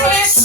Yes.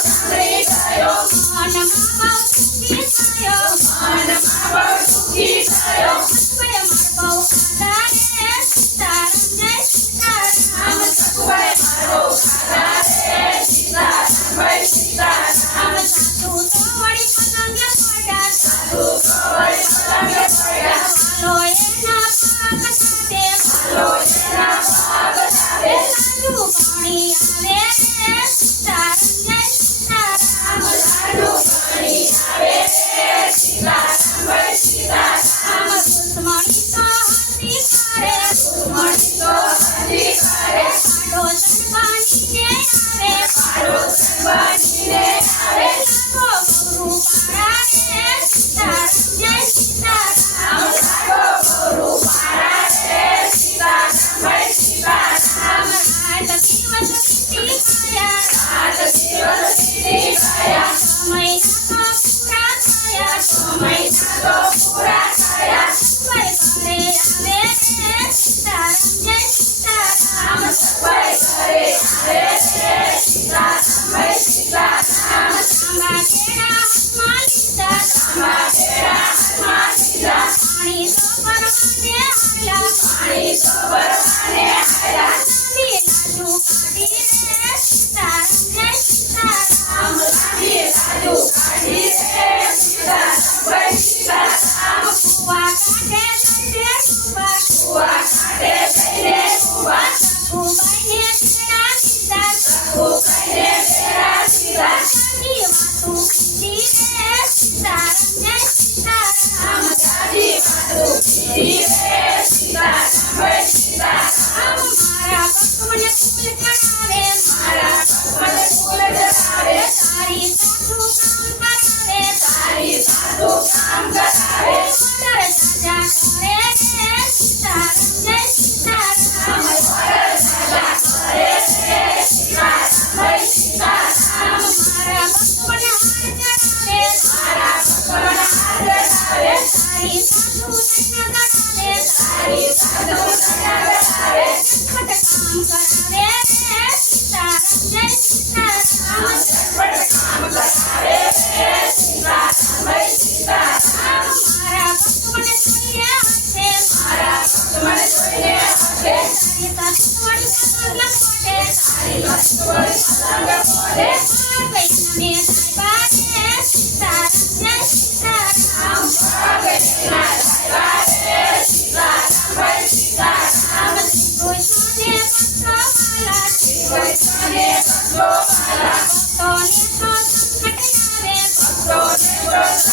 સાંભળી ગયો મનમાં બહુ સુખી થયો સગવડ માર બહુ ખાધા રે સીતારામ જય સીતારામ સગવડ મારો ખાધા રે સીતારામ જય સીતારામ સાધુ તો વળી પતંગે પડ્યા સાધુ તો વળી પતંગે પડ્યા વાલો એના પાક સાથે વાલો એના પાક સાથે સાધુ પાણી આવે રે સીતારામ જય સીતારામ સાધુ પાણી આવે રે સીતારામ જય સીતારામ દુશ્મની તો હસી કરે દુશ્મની તો હસી કરે પાડોશન બનીને આવે પાડોશન બનીને આવે લાગો ગૌરુ પાડા રે સીતારામ જય સીતારામ લાગો ગૌરુ પાડા રે સીતારામ જય સીતારામ રાત દિવસ વીતી ગયા રાત દિવસ વીતી ગયા 6 મહિના તો પૂરા થયા 6 મહિના તો પૂરા થયા સગવડ ઘરે આવે રે સીતારામ જય સીતારામ સગવડ ઘરે આવે રે સીતારામ જય સીતારામ તાંબા કેળા હાથમાં લીધા તાંબા કેળા હાથમાં લીધા પાણી તો પરમાને આલા પાણી તો ભરવાને આયા લાંબી લાડુ કાઢી રે સીતારામ જય સીતારામ લાંબી લાડુ કાઢી રે સીતારામ જય સીતારામ કુવા કાઢે જઈને ડૂબા કુવા કાઢે જઈને ડૂબા સખુબાઈને કેળા દીધા સખુબાઈને કેળા દીધા જાજી વાતું કીધી રે સીતારામ જય સીતારામ જાજી વાતું કીધી રે સીતારામ જય સીતારામ મારા ભક્તોને ફૂલ ચડાવે મારા ભગવાન ફૂલ ચડાવે તારી સાસુ કામ કરાવે તારી સાસુ કામ કરાવે મદર જાજા કરે રે સીતારામ જય સીતારામ વરસાદા કરે રે સીતારામ જય સીતારામ મારા ભક્તોને હાર ચડાવે મારા ભગવાન હાર ચડાવે તારી સાસુ દયા કરાવે તારી સાસુ દયા કરાવે ખટ કામ કરાવે રે સીતારામ જય સીતારામ ઝટપટ કામ કરાવે રે સીતારામ જય સીતારામ મારા ભક્તોને જોઈએ હશે મારા ભગવાન જોઈને હસે તારી સાસુ વળી પતંગ ફોડે તારી સાસુ વળી પતંગ ફોડે ભાગઈને સાહેબા રે સીતારામ જય સીતારામ ભાગેના સાયબા રે સીતારામ જય સીતારામ કૃષ્ણને ભક્તવાલા કૃષ્ણને ભક્તોવાલા ભક્તોને તો સંકટ આવે ભક્તોને તો